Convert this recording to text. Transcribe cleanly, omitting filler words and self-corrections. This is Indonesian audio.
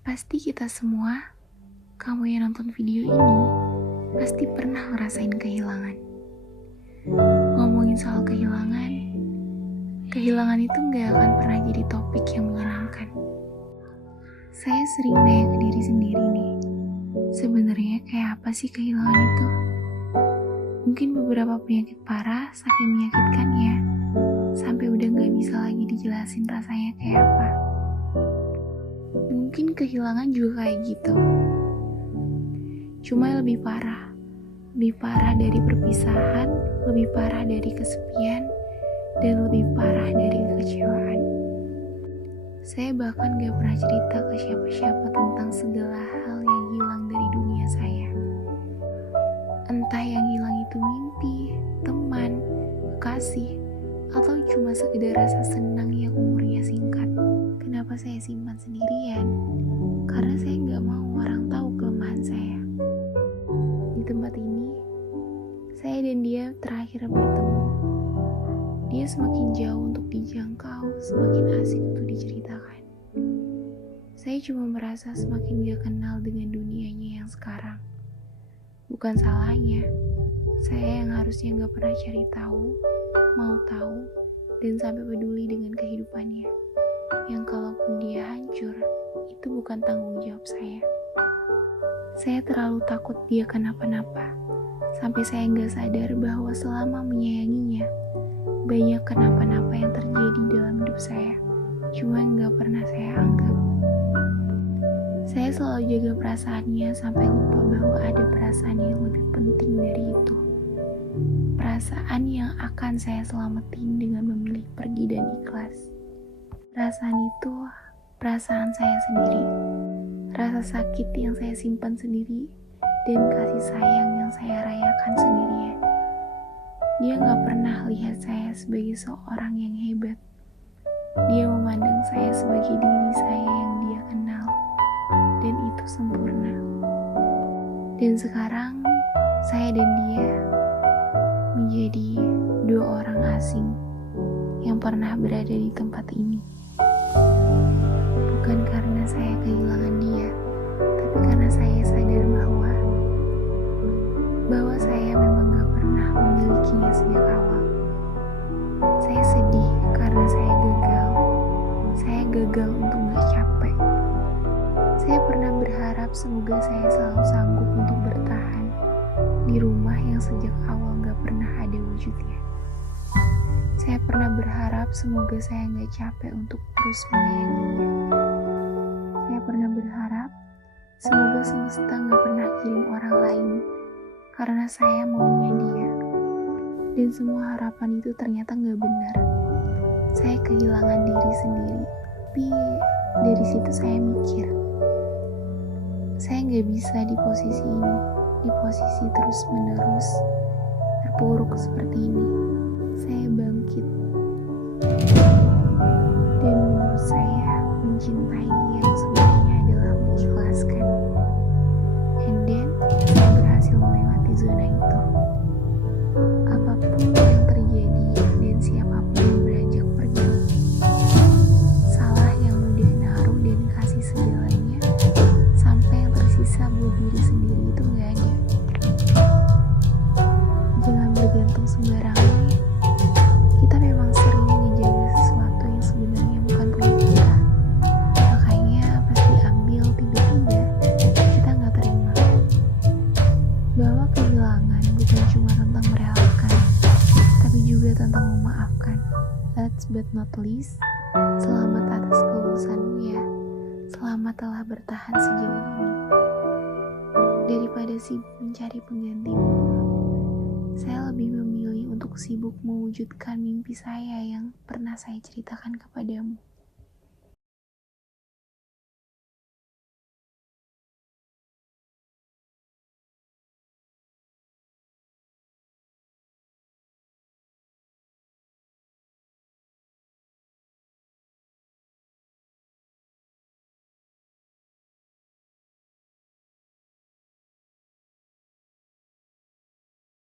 Pasti kita semua, kamu yang nonton video ini, pasti pernah ngerasain kehilangan. Ngomongin soal kehilangan itu gak akan pernah jadi topik yang menyenangkan. Saya sering nanya ke diri sendiri nih, sebenarnya kayak apa sih kehilangan itu? Mungkin beberapa penyakit parah saking menyakitkannya, sampai udah gak bisa lagi dijelasin rasanya kayak apa. Mungkin kehilangan juga kayak gitu. Cuma lebih parah dari perpisahan, lebih parah dari kesepian, dan lebih parah dari kekecewaan. Saya bahkan gak pernah cerita ke siapa-siapa tentang segala hal yang hilang dari dunia saya. Entah yang hilang itu mimpi, teman, kekasih, atau cuma sekedar rasa senang yang umurnya singkat. Kenapa saya simpan sendirian? Karena saya gak mau orang tahu kelemahan saya. Di tempat ini, saya dan dia terakhir bertemu. Dia semakin jauh untuk dijangkau, semakin asik untuk diceritakan. Saya cuma merasa semakin gak kenal dengan dunianya yang sekarang. Bukan salahnya, saya yang harusnya gak pernah cari tahu, mau tahu, dan sampai peduli dengan kehidupannya. Yang kalaupun dia hancur, itu bukan tanggung jawab saya. Saya terlalu takut dia kenapa-napa, sampai saya gak sadar bahwa selama menyayanginya, banyak kenapa-napa yang terjadi dalam hidup saya, cuma gak pernah saya anggap. Saya selalu jaga perasaannya sampai lupa bahwa ada perasaan yang lebih penting dari itu. Perasaan yang akan saya selamatin dengan memilih pergi dan ikhlas. Perasaan itu, perasaan saya sendiri. Rasa sakit yang saya simpan sendiri, dan kasih sayang yang saya rayakan sendirian. Dia gak pernah lihat saya sebagai seorang yang hebat. Dia memandang saya sebagai diri saya yang dia kenal, dan itu sempurna. Dan sekarang, saya dan dia menjadi dua orang asing yang pernah berada di tempat ini. Bukan karena saya kehilangan dia, tapi karena saya sadar bahwa saya memang gak pernah memilikinya sejak awal. Saya sedih karena saya gagal. Saya gagal untuk gak capek. Saya pernah berharap semoga saya selalu sanggup untuk bertahan di rumah yang sejak awal gak pernah ada wujudnya. Saya pernah berharap semoga saya gak capek untuk terus menyayanginya. Saya pernah berharap semoga semesta gak pernah kirim orang lain karena saya maunya dia. Dan semua harapan itu ternyata gak benar. Saya kehilangan diri sendiri. Tapi dari situ saya mikir, saya gak bisa di posisi ini, di posisi terus-menerus terpuruk seperti ini. Saya bangkit. Dan menurut saya, mencintai yang sebenarnya adalah mengikhlaskan. And then, saya berhasil melewati zona itu. Apapun yang terjadi dan siapapun yang beranjak pergi, salah yang udah naruh dan kasih segalanya, sampai yang tersisa buat diri sendiri itu gak ada. Jangan bergantung sembarangan ya. Kita memang sering ngejaga sesuatu yang sebenarnya bukan punya kita. Makanya pas diambil tiba-tiba, kita gak terima. Bahwa kehilangan bukan cuma tentang merelakan, tapi juga tentang memaafkan. Last but not least, selamat atas kelulusanmu ya. Selamat telah bertahan sejauh ini. Daripada sibuk mencari penggantimu, saya lebih memilih untuk sibuk mewujudkan mimpi saya yang pernah saya ceritakan kepadamu.